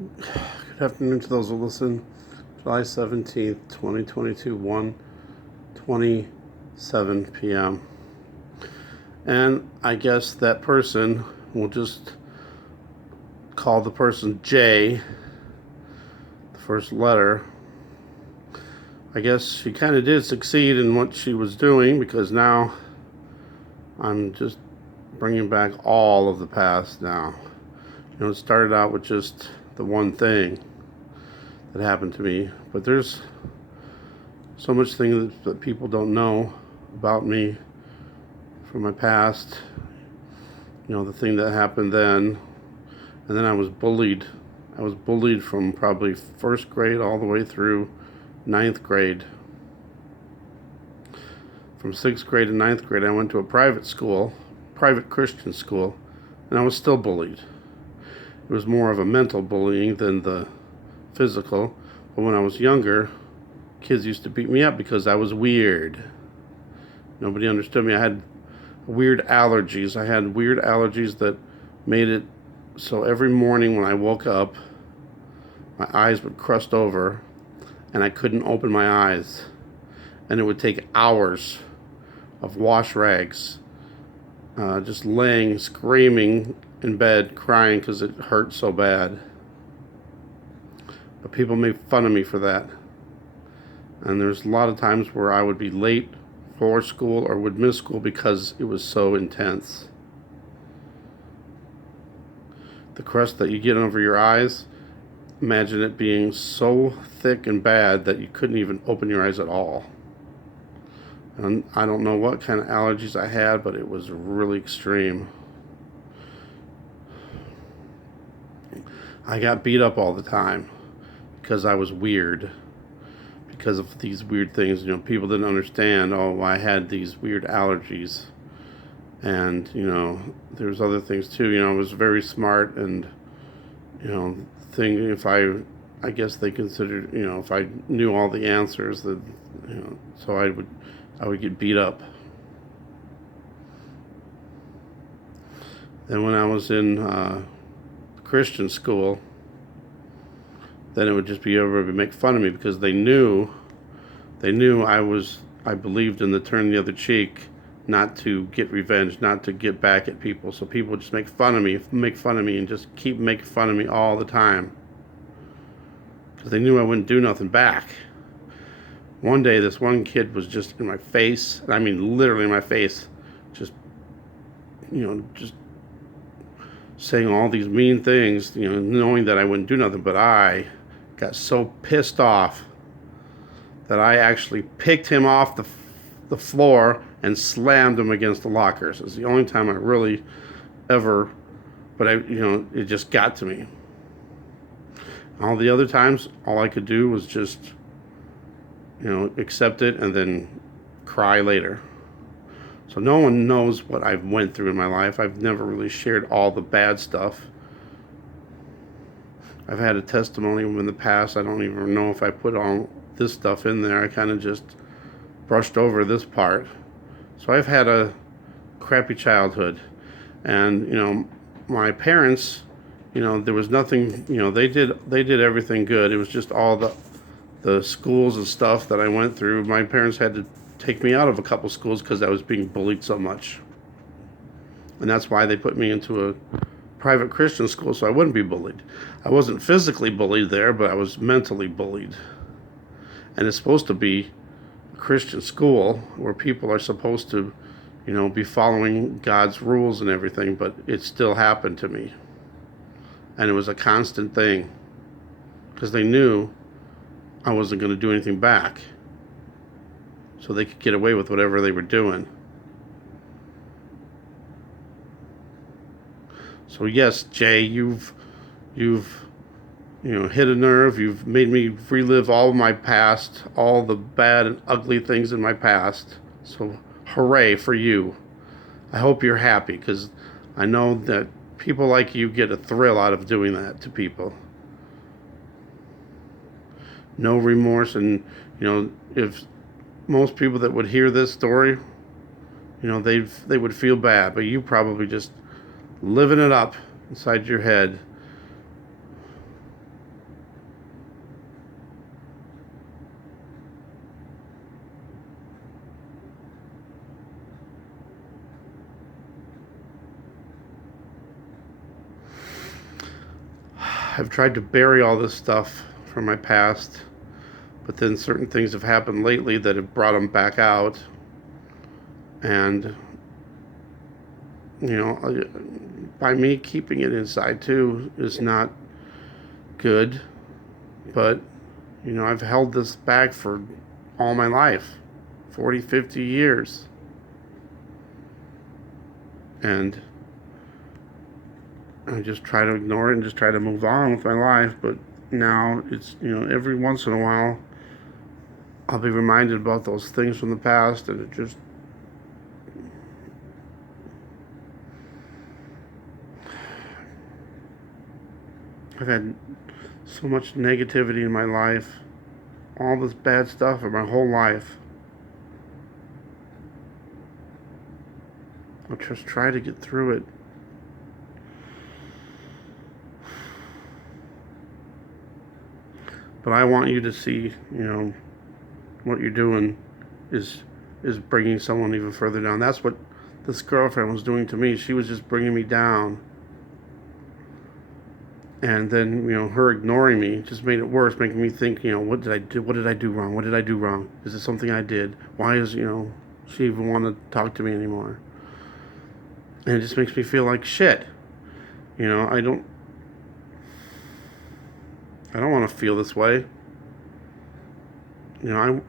Good afternoon to those who listen. July 17th, 2022, 1:27 p.m. And I guess that person will just call the person J, the first letter. I guess she kind of did succeed in what she was doing because now I'm just bringing back all of the past now. It started out with just the one thing that happened to me, but there's so much things that people don't know about me from my past. The thing that happened then, and then I was bullied. I was bullied from probably first grade all the way through ninth grade. From sixth grade to ninth grade, I went to a private school, private Christian school, and I was still bullied. It was more of a mental bullying than the physical. But when I was younger, kids used to beat me up because I was weird. Nobody understood me. I had weird allergies. I had weird allergies that made it so every morning when I woke up, my eyes would crust over and I couldn't open my eyes. And it would take hours of wash rags, just laying, screaming in bed, crying because it hurt so bad. But people made fun of me for that. And there's a lot of times where I would be late for school or would miss school because it was so intense. The crust that you get over your eyes, imagine it being so thick and bad that you couldn't even open your eyes at all. And I don't know what kind of allergies I had, but it was really extreme. I got beat up all the time because I was weird. Because of these weird things, people didn't understand, I had these weird allergies. And, there's other things too. I was very smart and, I guess they considered, if I knew all the answers that, so I would get beat up. Then when I was in Christian school, then it would just be over to make fun of me because they knew I believed in the turn the other cheek, not to get revenge, not to get back at people. So people would just make fun of me and just keep making fun of me all the time because they knew I wouldn't do nothing back. One day this one kid was just in my face, I mean literally in my face, just saying all these mean things, knowing that I wouldn't do nothing, but I got so pissed off that I actually picked him off the floor and slammed him against the lockers. It's the only time I really ever, but it just got to me. All the other times, all I could do was just, accept it and then cry later. So no one knows what I've went through in my life. I've never really shared all the bad stuff. I've had a testimony in the past. I don't even know if I put all this stuff in there. I kind of just brushed over this part. So I've had a crappy childhood. And, my parents, there was nothing, they did everything good. It was just all the schools and stuff that I went through. My parents had to take me out of a couple schools because I was being bullied so much. And that's why they put me into a private Christian school so I wouldn't be bullied. I wasn't physically bullied there, but I was mentally bullied. And it's supposed to be a Christian school where people are supposed to, be following God's rules and everything, but it still happened to me. And it was a constant thing because they knew I wasn't going to do anything back. So they could get away with whatever they were doing. So yes, Jay, you've hit a nerve. You've made me relive all of my past, all the bad and ugly things in my past. So hooray for you. I hope you're happy because I know that people like you get a thrill out of doing that to people. No remorse, and if most people that would hear this story, they would feel bad, but you probably just living it up inside your head. I've tried to bury all this stuff from my past, but then certain things have happened lately that have brought them back out. And, by me keeping it inside too is not good. But, I've held this back for all my life, 40, 50 years. And I just try to ignore it and just try to move on with my life. But now it's, every once in a while, I'll be reminded about those things from the past, and it just, I've had so much negativity in my life, all this bad stuff in my whole life. I'll just try to get through it. But I want you to see, what you're doing is bringing someone even further down. That's what this girlfriend was doing to me. She was just bringing me down. And then, her ignoring me just made it worse, making me think, what did I do? What did I do wrong? What did I do wrong? Is it something I did? Why is, she even want to talk to me anymore? And it just makes me feel like shit. I don't want to feel this way. I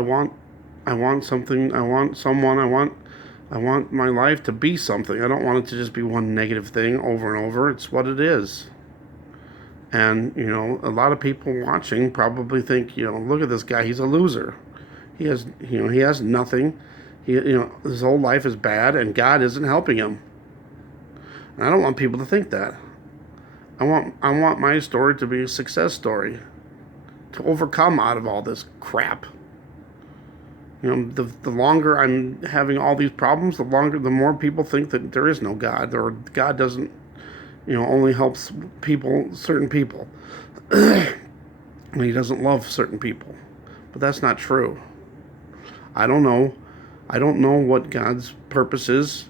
want something. I want someone. I want my life to be something. I don't want it to just be one negative thing over and over. It's what it is. And, a lot of people watching probably think, look at this guy. He's a loser. He has nothing. His whole life is bad and God isn't helping him. And I don't want people to think that. I want my story to be a success story, to overcome out of all this crap. The longer I'm having all these problems, the more people think that there is no God, or God doesn't, only helps people, certain people. And he doesn't love certain people. But that's not true. I don't know. I don't know what God's purpose is,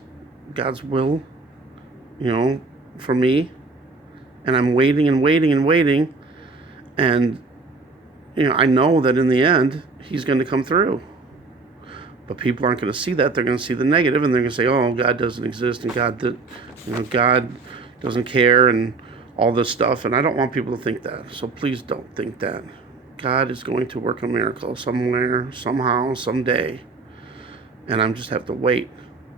God's will, for me. And I'm waiting and waiting and waiting. And, I know that in the end, he's going to come through. But people aren't going to see that. They're going to see the negative, and they're going to say, oh, God doesn't exist, and God doesn't care, and all this stuff. And I don't want people to think that. So please don't think that. God is going to work a miracle somewhere, somehow, someday. And I just have to wait.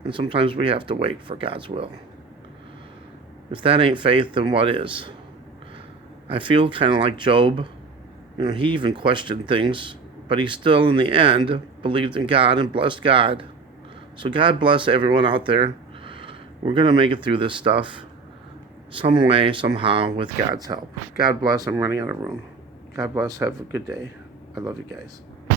And sometimes we have to wait for God's will. If that ain't faith, then what is? I feel kind of like Job. He even questioned things, but he still, in the end, believed in God and blessed God. So God bless everyone out there. We're going to make it through this stuff some way, somehow, with God's help. God bless. I'm running out of room. God bless. Have a good day. I love you guys.